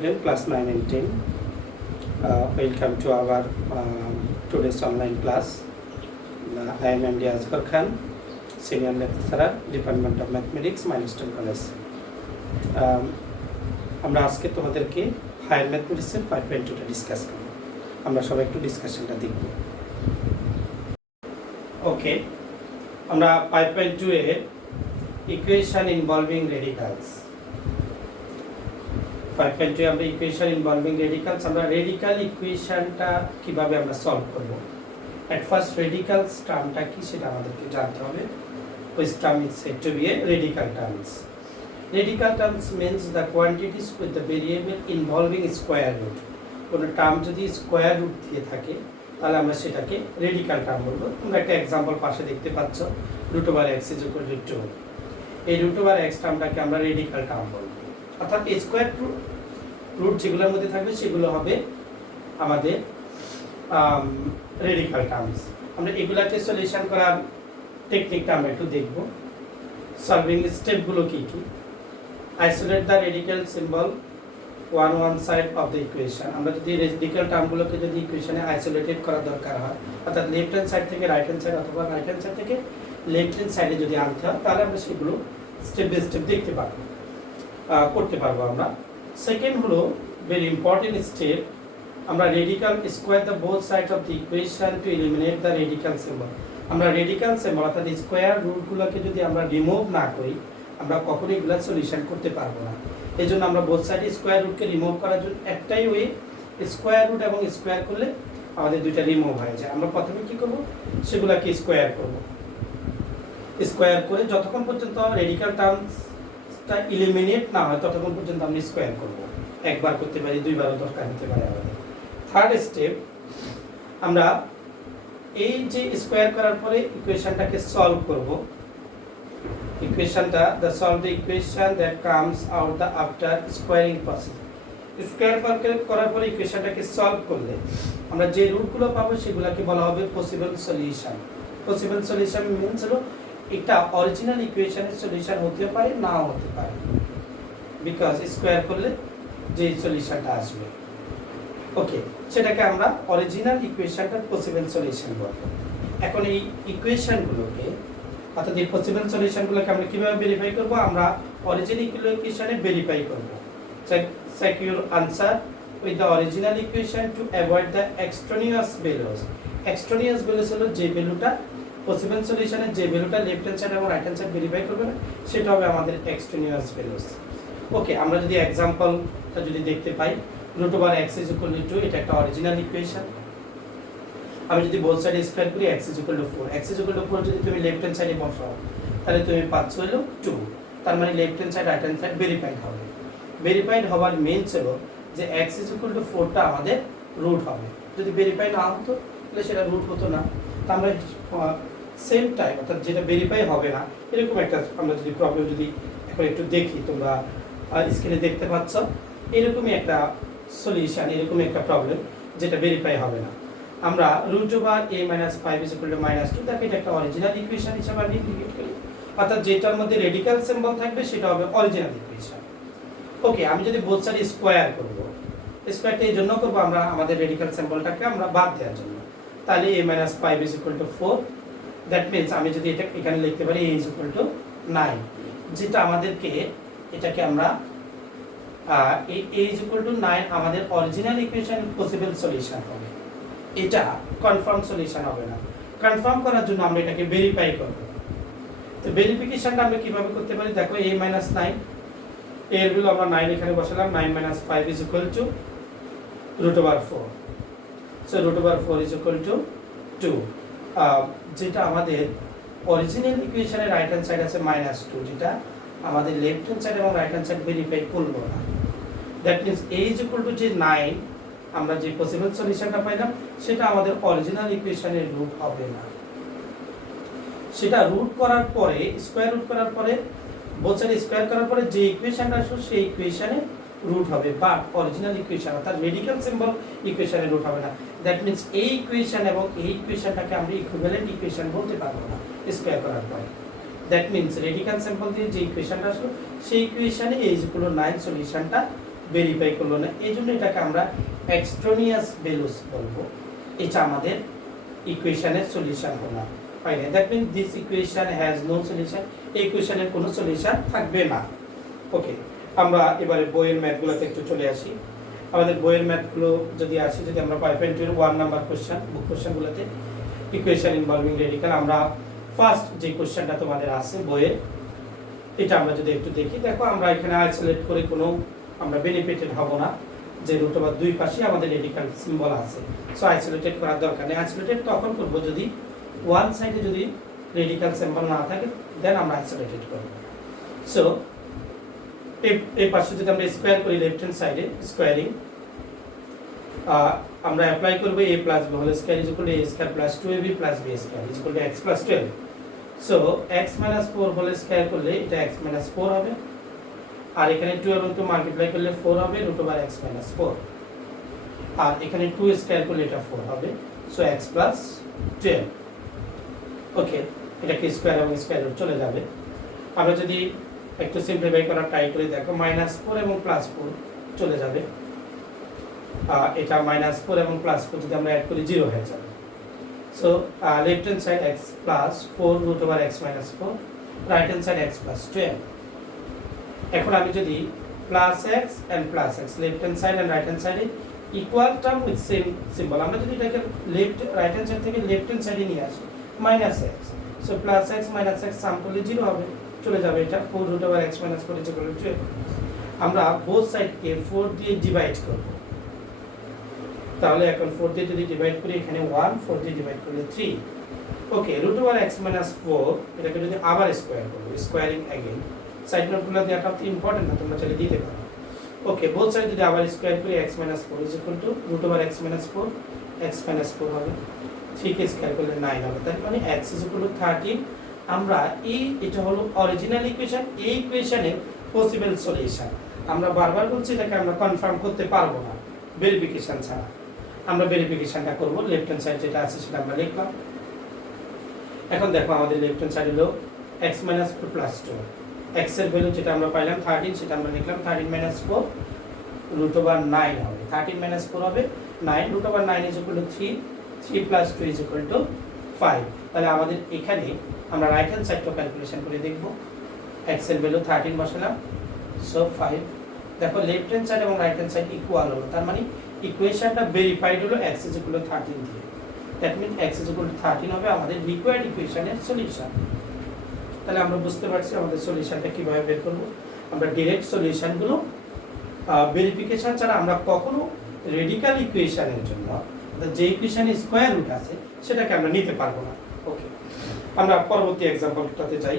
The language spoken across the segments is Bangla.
student class 9 and 10. Welcome to our today's online class. I am MD Azhar Khan, Senior Lecturer, Department of Mathematics, Milestone College. আমরা আজকে তোমাদেরকে হায়ার ম্যাথমেটিক্সের 5.2টা ডিসকাস করব। আমরা সবাই একটু ডিসকাশনটা দেখব। ওকে, আমরা 5.2 এ ইকুয়েশন ইনভলভিং রেডিক্যালস 5.2 আমরা ইকুয়েশন ইনভলভিং রেডিক্যালস আমরা রেডিক্যাল ইকুয়েশনটা কিভাবে আমরা সলভ করব। এট ফার্স্ট রেডিক্যালস টার্মটা কি সেটা আমাদেরকে জানতে হবে। which term is said to be a radical terms. Radical terms means the quantities with the variable involving square root. কোনো টার্ম যদি স্কয়ার রুট দিয়ে থাকে তাহলে আমরা সেটাকে রেডিক্যাল টার্ম বলবো। তোমরা একটা एग्जांपल পাশে দেখতে পাচ্ছ √x = 2। এই √x টার্মটাকে আমরা রেডিক্যাল টার্ম বলবো। অর্থাৎ স্কয়ার রুট যেগুলোর মধ্যে থাকবে সেগুলো হবে আমাদের রেডিক্যাল টার্মস। আমরা এগুলাকে সলিউশন করার টেকনিকটা আমরা একটু দেখব। সলভিং স্টেপগুলো কি কি। Isolate the radical symbol one side of the equation. আমরা যদি রেডিক্যাল টার্মগুলোকে যদি ইকুয়েশনে আইসোলেটেড করা দরকার হয়, অর্থাৎ লেফট হ্যান্ড সাইড থেকে রাইট হ্যান্ড সাইড অথবা রাইট হ্যান্ড সাইড থেকে লেফট হ্যান্ড সাইডে যদি আনতে হয় তাহলে আমরা সেগুলো স্টেপ বাই স্টেপ দেখতে পারবো, করতে পারবো আমরা। সেকেন্ড হলো ভেরি ইম্পর্টেন্ট স্টেপ, আমরা radical square the both sides of the equation two eliminate the radical symbol. আমরা রেডিক্যাল সিম্বল অর্থাৎ স্কোয়ার রুটগুলোকে যদি আমরা রিমুভ না করি আমরা কখনোই এগুলো সলিউশন করতে পারবো না। এই জন্য আমরা বোথ সাইডে স্কোয়ার রুটকে রিমুভ করার জন্য একটাই ওয়ে, স্কোয়ার রুট এবং স্কোয়ার করলে আমাদের দুইটা রিমুভ হয়ে যায়। আমরা প্রথমে কি করব, সেগুলোকে স্কোয়ার করব। স্কোয়ার করে যতক্ষণ পর্যন্ত রেডিক্যাল টার্মসটা এলিমিনেট না হয় ততক্ষণ পর্যন্ত আমরা স্কোয়ার করব। একবার করতে পারি, দুইবারও দরকার হতে পারে আমাদের। থার্ড স্টেপ, আমরা এই যে স্কোয়ার করার পরে ইকুয়েশনটাকে সলভ করব। ইকুয়েশনটা solve the equation that comes out the after squaring process. Square করার পরে ইকুয়েশনটাকে সলভ করলে আমরা যে রুটগুলো পাবো সেগুলোকে বলা হবে possible solution. Possible solution means হলো এটা অরিজিনাল ইকুয়েশনের সলিউশন হতে পারে নাও হতে পারে, বিকজ স্কোয়ার করলে যে সলিউশনটা আসবে ওকে সেটাকে আমরা অরিজিনাল ইকুয়েশনটার পসিবল সলিউশন বলবো। এখন এই ইকুয়েশনগুলোকে অর্থাৎ এই পসিবল সলিউশনগুলোকে আমরা কিভাবে ভেরিফাই করব, আমরা অরিজিনাল ইকুয়েশনে ভেরিফাই করব। Check your answer with the original equation to avoid the extraneous values. Extraneous values হলো যে ভ্যালুটা পসিবল সলিউশনের যে ভ্যালুটা লেফট হ্যান্ড সাইড এবং রাইট হ্যান্ড সাইড ভেরিফাই করবে না সেটা হবে আমাদের এক্সট্রানিয়াস ভ্যালুস। ওকে, আমরা যদি एग्जांपलটা যদি দেখতে পাই √x = 2, এটা একটা অরিজিনাল ইকুয়েশন। আমি যদি বোথ সাইডে স্কয়ার করি x = 4, x = 4 যদি তুমি লেফট হ্যান্ড সাইডে বসাও তাহলে তুমি পাচ্ছ হলো 2। তার মানে left hand side right hand side verified হবে। ভেরিফাইড হওয়ার মেইন ছিল যে x = 4টা আমাদের রুট হবে। যদি ভেরিফাই না হতো তাহলে সেটা রুট হতো না। তো আমরা সেম টাইম অর্থাৎ যেটা ভেরিফাই হবে না এরকম একটা আমরা যদি প্রবলেম যদি এখন একটু দেখি, তোমরা স্ক্রিনে দেখতে পাচ্ছ এরকমই একটা সলিউশন, এরকমই একটা প্রবলেম যেটা ভেরিফাই হবে না। আমরা √a-5 = -2 দেখো এটা একটা অরিজিনাল ইকুয়েশন হিসেবে আমি লিখে করি, অর্থাৎ যেটার মধ্যে রেডিক্যাল সিম্বল থাকবে সেটা হবে অরিজিনাল ইকুয়েশন। ওকে, আমি যদি বোথ সাইড স্কয়ার করব, স্কয়ারটা এই জন্য করব আমরা আমাদের রেডিক্যাল সিম্বলটাকে আমরা বাদ দেওয়ার জন্য। তাহলে a-5 = 4, দ্যাট মিন্স আমি যদি এটা এখানে লিখতে পারি a = 9, যেটা আমাদেরকে এটাকে আমরা a = 9 আমাদের অরিজিনাল ইকুয়েশন পসিবল সলিউশন হবে। এটা কনফার্ম সলিউশন হবে না। কনফার্ম করার জন্য আমরা এটাকে ভেরিফাই করব। তো ভেরিফিকেশনটা আমরা কিভাবে করতে পারি, দেখো a-9 এর ভ্যালু আমরা 9 এখানে বসালাম, 9 - 5 = √4। সো √4 = 2। যেটা আমাদের অরিজিনাল ইকুয়েশনের রাইট হ্যান্ড সাইড আছে -2, যেটা আমাদের লেফট হ্যান্ড সাইড এবং রাইট হ্যান্ড সাইড ভেরিফাই করব না। দ্যাট মিন্স a = যে 9 আমরা যে পসিবল সলিউশনটা পাইলাম সেটা আমাদের অরিজিনাল ইকুয়েশনের রুট হবে না। সেটা রুট করার পরে স্কয়ার রুট করার পরে বোথ সাইড স্কয়ার করার পরে যে ইকুয়েশনটা আসবে সেই ইকুয়েশনে রুট হবে, বাট অরিজিনাল ইকুয়েশন অর্থাৎ রেডিক্যাল সিম্বল ইকুয়েশনে রুট হবে না। দ্যাট মিন্স এই ইকুয়েশন এবং এই ইকুয়েশনটাকে আমরা ইকুইভ্যালেন্ট ইকুয়েশন বলতে পারবো না স্কয়ার করার পরে। দ্যাট মিন্স রেডিক্যাল সিম্বল দিয়ে যে ইকুয়েশনটা আসলো সেই ইকুয়েশনে a = 9 সলিউশনটা ভেরিফাই করলো না, এই জন্য এটাকে আমরা এক্সট্রানিয়াস ভ্যালুস বলবো। এটা আমাদের ইকুয়েশনের সলিউশন হলো না, পাই না। That means this equation has no solution, এই ইকুয়েশনের কোনো সলিউশন থাকবে না। ওকে, আমরা এবারে বইয়ের ম্যাথগুলোতে একটু চলে আসি। আমাদের বইয়ের ম্যাথগুলো যদি আসি, যদি আমরা 5.1 নাম্বার কোশ্চেন, বুক কোশ্চেনগুলোতে ইকুয়েশন ইনভলভিং রেডিক্যাল, আমরা ফার্স্ট যে কোশ্চেনটা তোমাদের আছে বইয়ে, এটা আমরা যদি একটু দেখি। দেখো আমরা এখানে আইসোলেট করে কোনো আমরা বেনিফিটেড হব না, যে রুট ওভার দুই পাশে আমাদের রেডিক্যাল সিম্বল আছে, সো আইসোলেটেড করার দরকার নেই। আইসোলেটেড তখন করব যদি ওয়ান সাইডে যদি রেডিক্যাল সিম্বল না থাকে, দেন আমরা আইসোলেটেড করব। সো এই পাশে যদি আমরা স্কোয়ার করি লেফট হ্যান্ড সাইডে স্কোয়ারিং, আমরা অ্যাপ্লাই করব a plus b whole square is equal to a square plus 2ab plus b square is equal to x plus 12। So x minus 4 whole square করলে এটা x মাইনাস 4 হবে, আর এখানে 2 এবং 2 মাল্টিপ্লাই করলে 4 হবে রুট ওভার x মাইনাস 4, আর এখানে 2 স্কয়ার করলে এটা 4 হবে, সো x প্লাস 12। ওকে, এটা কি স্কয়ার এবং স্কয়ার রুট চলে যাবে। আমরা যদি একটু সিম্পলিফাই করার ট্রাই করি, দেখো মাইনাস 4 এবং প্লাস 4 চলে যাবে, এটা মাইনাস 4 এবং প্লাস 4 যদি আমরা অ্যাড করি 0 হয়ে যাবে। So left hand side x plus 4 root over x minus 4, right hand side x plus 12। এখন আমি যদি plus x and plus x left hand side and right hand সাইডে equal term with same symbol, আমরা যদি এটাকে লেফট রাইট হ্যান্ড সাইড থেকে লেফট হ্যান্ড সাইডে নিয়ে আসি minus x, so plus x minus x sum করলে 0 হবে, চলে যাবে এটা 4 root over x minus 4 is equal to 12। আমরা বোথ সাইডকে 4 দিয়ে ডিভাইড করব, তাহলে এখন 4 দিয়ে যদি ডিভাইড করি এখানে 1, 4 দিয়ে ডিভাইড করলে 3। ওকে, রুট ওভার x মাইনাস 4 এটাকে যদি আবার স্কয়ার করব, স্কয়ারিং अगेन, সাইড নোটগুলো দেওয়াটা তো ইম্পর্টেন্ট না, তোমরা চাইলে দিতে পারো। ওকে, বোথ সাইড যদি আবার স্কয়ার করি x minus 4 is equal to root over x minus 4, x minus 4 হবে, 3 কে স্কয়ার করলে 9 হবে, তার মানে x ইজ ইকুয়াল টু 13। আমরা এটা হলো অরিজিনাল ইকুয়েশন, এই ইকুয়েশনের পসিবল সলিউশন। আমরা বারবার বলছি এটাকে আমরা কনফার্ম করতে পারবো না ভেরিফিকেশন ছাড়া, আমরা ভেরিফিকেশনটা করব। লেফট হ্যান্ড সাইড যেটা আছে সেটা আমরা লিখলাম। এখন দেখো আমাদের লেফট হ্যান্ড সাইড হলো x মাইনাস 4 প্লাস 2, x এর ভ্যালু যেটা আমরা পাইলাম 13, সেটা আমরা লিখলাম 13 মাইনাস 4 রুট ওভার 9 হবে, 13 মাইনাস 4 হবে 9, root over 9 is equal to 3, 3 plus 2 is equal to 5। তাহলে আমাদের এখানে আমরা রাইট হ্যান্ড সাইডটা ক্যালকুলেশন করে দেখব। x এর ভ্যালু 13 বসালাম, সো 5। দেখো লেফট হ্যান্ড সাইড এবং রাইট হ্যান্ড সাইড ইকুয়াল হলো, তার মানে ইকুয়েশনটা ভেরিফাইড হলো x ইজ ইকুয়াল টু 13 দিয়ে। That means x is equal two 13 হবে আমাদের রিকোয়ার্ড ইকুয়েশনের সলিউশন। তাহলে আমরা বুঝতে পারছি আমাদের সলিউশনটা কিভাবে বের করব। আমরা ডাইরেক্ট সলিউশনগুলো ভেরিফিকেশন ছাড়া আমরা কখনো রেডিক্যাল ইকুয়েশনের জন্য যে ইকুয়েশনের স্কয়ার রুট আছে সেটাকে আমরা নিতে পারবো না। ওকে, আমরা পরবর্তী एग्जांपलটাতে যাই,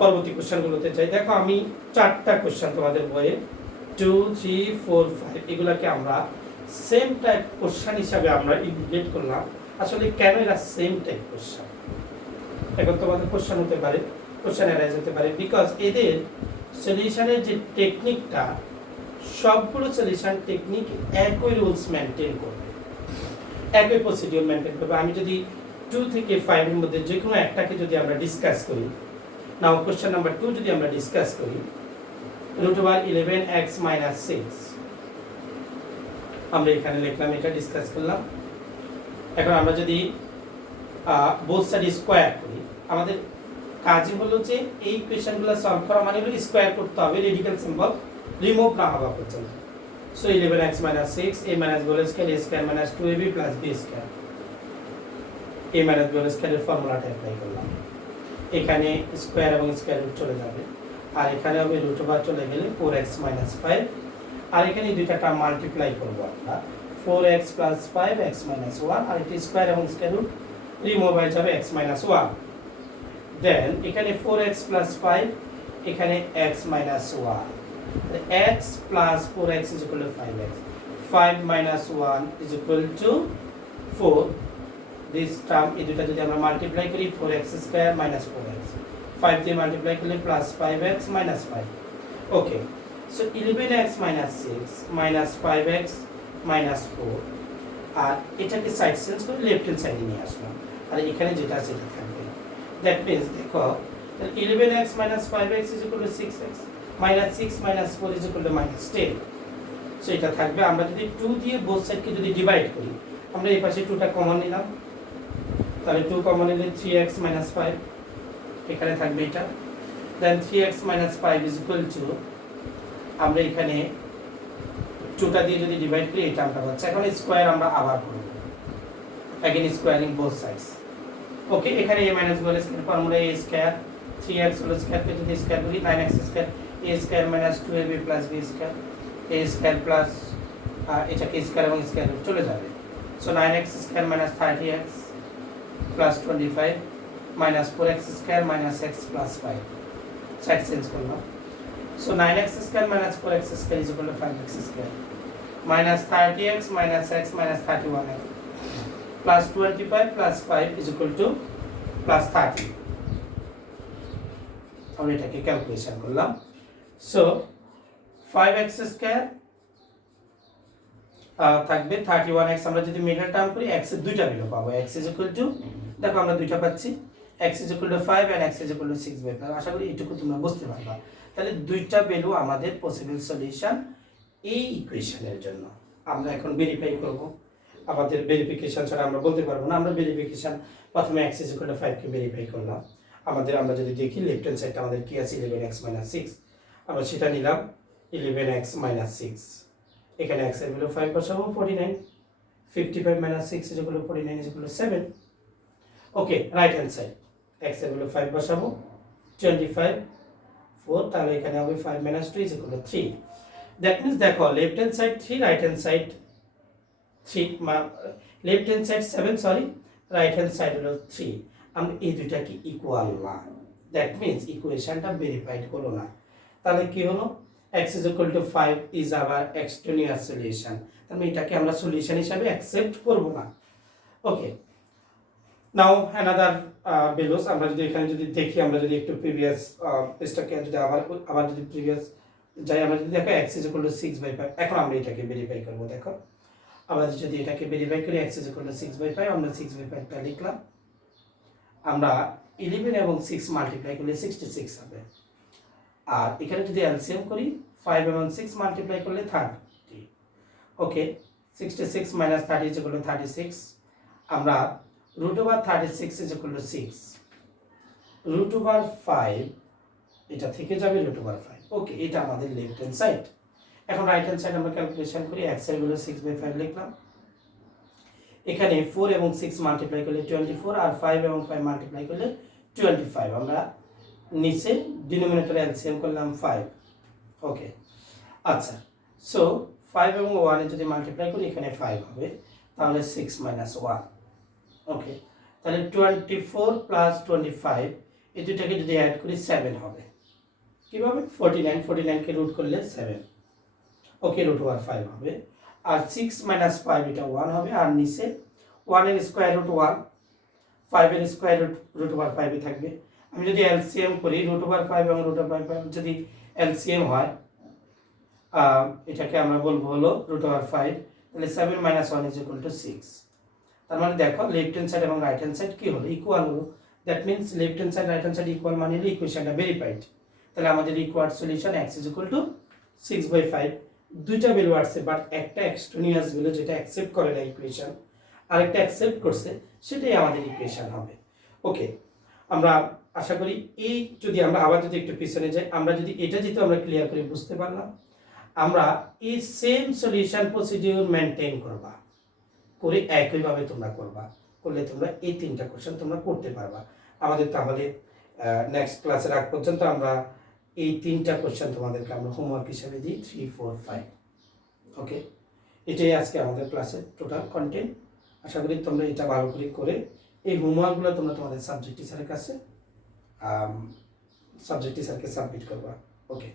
পরবর্তী কোশ্চেনগুলোতে যাই। দেখো আমি 4টা কোশ্চেন তোমাদের বইয়ে 2, 3, 4, 5 এগুলাকে আমরা সেম টাইপ কোশ্চেন হিসাবে আমরা ইন্ডিকেট করলাম। আসলে কেন এরা সেম টাইপ কোশ্চেন? এখন তোমাদের কোশ্চেন হতে পারে, কোশ্চেন অ্যারাইজ হতে পারে, বিকজ এদের সলিউশনের যে টেকনিকটা, সবগুলো সলিউশন টেকনিক একই রুলস মেনটেন করবে, একই প্রসিডিউর মেনটেন করবে। আমি যদি 2 থেকে 5 এর মধ্যে যে কোনো একটাকে যদি আমরা ডিসকাস করি, নাও কোশ্চেন নাম্বার 2 যদি আমরা ডিসকাস করি, রুট ওভার 11x মাইনাস 6 আমরা এখানে লিখলাম, এটা ডিসকাস করলাম। এখন আমরা যদি বোথ সাইড স্কয়ার করি, আমাদের কাজই হলো যে এই ইকুয়েশনগুলো সলভ করা মানে হলো স্কয়ার করতে হবে, রেডিক্যাল সিম্বল রিমুভ না হওয়া পর্যন্ত। So 11x minus 6 a minus b whole square a square minus 2ab plus b square, a minus b whole স্কয়ারের ফর্মুলাটা অ্যাপ্লাই করলাম। এখানে স্কয়ার এবং স্কয়ার রুট চলে যাবে, আর এখানে হবে রুট ওভার চলে গেলে 4x মাইনাস 5, আর এখানে দুইটা টার্ম মাল্টিপ্লাই করব আমরা, 4x প্লাস 5 x মাইনাস 1, আর এটা স্কয়ার এবং স্কয়ার রুট রিমুভ হয়ে যাবে x মাইনাস 1। দেন এখানে 4x প্লাস 5, এখানে x minus 1, x plus 4x is equal to 5x, 5 minus 1 is equal to 4। this term এই দুটো যদি আমরা মাল্টিপ্লাই করি 4x স্কয়ার মাইনাস 4x, 5 দিয়ে মাল্টিপ্লাই করলে plus 5x minus 5। Okay, so 11x minus 6 minus 5x minus 4, আর এটাকে সাইড চেঞ্জ করে লেফট হ্যান্ড সাইডে নিয়ে আসলাম, আর এখানে যেটা সেটা থাকবে। দ্যাট মিন্স দেখো 11x minus 5x is equal to 6x, -6 - 4 = -10। So এটা থাকবে। আমরা যদি 2 দিয়ে বোথ সাইডকে যদি ডিভাইড করি, আমরা এই পাশে 2টা কমন নিলাম, তাহলে 2 কমন নিলে 3x - 5 এখানে থাকবে এটা। দেন 3x - 5 = আমরা এখানে 2টা দিয়ে যদি ডিভাইড করি এটা আমরা পাচ্ছি। এখন স্কয়ার আমরা আবার করব, again squaring both sides. Okay, এখানে a - b whole square formula a square 3x whole square কে যদি স্কয়ার করি 9x square a square - 2ab + b square a square plus এটা কে স্কয়ার এবং স্কয়ার রুট চলে যাবে। So 9x square - 30x + 25 - 4x square - x + 5 side change করলাম। So 9x square - 4x square = 5x square - 30x - x - 31x plus 25 plus 5 is equal to plus 30. আমরা এটাকে ক্যালকুলেশন করলাম। সো 5x স্কয়ার থাকবে 31x। আমরা যদি মিডল টার্ম করি x এর দুইটা ভ্যালু পাবো। x is equal to, দেখো আমরা দুইটা পাচ্ছি, x is equal to 5 and x is equal to 6/5। আশা করি এটুকু তোমরা বুঝতে পারবা। তাহলে দুইটা ভ্যালু আমাদের পসিবল সলিউশন এই ইকুয়েশনের জন্য। আমরা এখন ভেরিফাই করব। আমাদের ভেরিফিকেশন ছাড়া আমরা বলতে পারবো না। আমরা ভেরিফিকেশন প্রথমে x = 5 কে ভেরিফাই করলাম। আমরা যদি দেখি লেফট হ্যান্ড সাইডটা আমাদের কি আছে 11x - 6, আমরা সেটা নিলাম 11x - 6। এখানে x এর ভ্যালু 5 বসাবো 49, 55 - 6 = 49 = 7। ওকে, রাইট হ্যান্ড সাইড x এর ভ্যালু 5 বসাবো 25 4, তাহলে এখানে হবে 5 - 2 = 3। দ্যাট মিন্স দেখো left hand side 3, right hand side 3, left hand side 7, sorry, right hand side হলো 3। আমরা এই দুইটা কি ইকুয়াল না, দ্যাট মিন্স ইকুয়েশনটা ভেরিফাইড হলো না। তাহলে কি হলো, x = 5 ইজ আওয়ার এক্সট্রিনিয়াস সলিউশন। তাহলে এটাকে আমরা সলিউশন হিসেবে অ্যাকসেপ্ট করব না। ওকে, নাও অ্যানাদার ভ্যালুস আমরা যদি এখানে যদি দেখি, আমরা যদি একটু প্রিভিয়াস পেজটাকে যদি আবার যদি প্রিভিয়াস যাই, আমরা যদি দেখো x = 6/5। এখন আমরা এটাকে ভেরিফাই করব। দেখো আমরা যদি এটাকে ভেরিফাই করি x = 6/5, আমরা 6/5টা লিখলাম। আমরা 11 এবং 6 মাল্টিপ্লাই করলে 66 হবে। আর এখানে যদি এলসিএম করি 5 এবং 6 মাল্টিপ্লাই করলে 30। ওকে, 66 - 30 = 36। আমরা √36 = 6, √5 এটা থেকে যাবে √5। ওকে, এটা আমাদের লেফট হ্যান্ড সাইড। এখন রাইট হ্যান্ড সাইড আমরা ক্যালকুলেশন করি। x এর ভ্যালু 6/5 লিখলাম। এখানে 4 এবং 6 মাল্টিপ্লাই করলে 24, আর 5 এবং 5 মাল্টিপ্লাই করলে 25। আমরা নিচে ডিনোমিনেটরে এলসিএম করলাম 5। ওকে, আচ্ছা, সো 5 এবং 1 এ যদি মাল্টিপ্লাই করি এখানে 5 হবে, তাহলে 6 - 1। ওকে, তাহলে 24 + 25 এই দুটাকে যদি অ্যাড করি 7 হবে। কিভাবে, 49 কে রুট করলে 7। ওকে, √5 হবে। আর 6 - 5 এটা 1 হবে। আর নিচে 1 এর স্কয়ার রুট 1, 5 এর স্কয়ার রুট √5 এ থাকবে। আমি যদি এলসিএম করি √5 এবং √5 যদি এলসিএম হয়, এটাকে আমরা বলবো হলো √5, তাহলে 7 - 1 = 6। তার মানে দেখো লেফট হ্যান্ড সাইড এবং রাইট হ্যান্ড সাইড কি হলো, ইকুয়াল হলো। That means left hand side right hand side equal মানে হলো ইকুয়েশনটা ভেরিফাইড। তাহলে আমাদের রিকোয়ার্ড সলিউশন x = 6/5। দুইটা ভ্যালু আসছে, বাট একটা এক্সট্রিনিয়াস ভ্যালু যেটা অ্যাকসেপ্ট করে না ইকুয়েশন, আরেকটা অ্যাকসেপ্ট করছে, সেটাই আমাদের ইকুয়েশন হবে। ওকে, আমরা আশা করি এই যদি আমরা আবার যদি একটু পিছনে যাই, আমরা যদি এটা যেহেতু আমরা ক্লিয়ার করে বুঝতে পারলাম, আমরা এই সেম সলিউশন প্রসিডিউর মেনটেন করবা, করে একইভাবে তোমরা করবা, করলে তোমরা এই 3টা কোশ্চেন তোমরা করতে পারবা। আমাদের তাহলে নেক্সট ক্লাসের আগ পর্যন্ত আমরা এই 3টা কোশ্চেন তোমাদেরকে আমরা হোমওয়ার্ক হিসেবে দিই 3, 4, 5। ওকে, এটাই আজকে আমাদের ক্লাসের টোটাল কন্টেন্ট। আশা করি তোমরা এটা ভালো করে এই হোমওয়ার্কগুলো তোমরা তোমাদের সাবজেক্ট টিচারের কাছে সাবজেক্ট টিচারকে সাবমিট করবা। ওকে।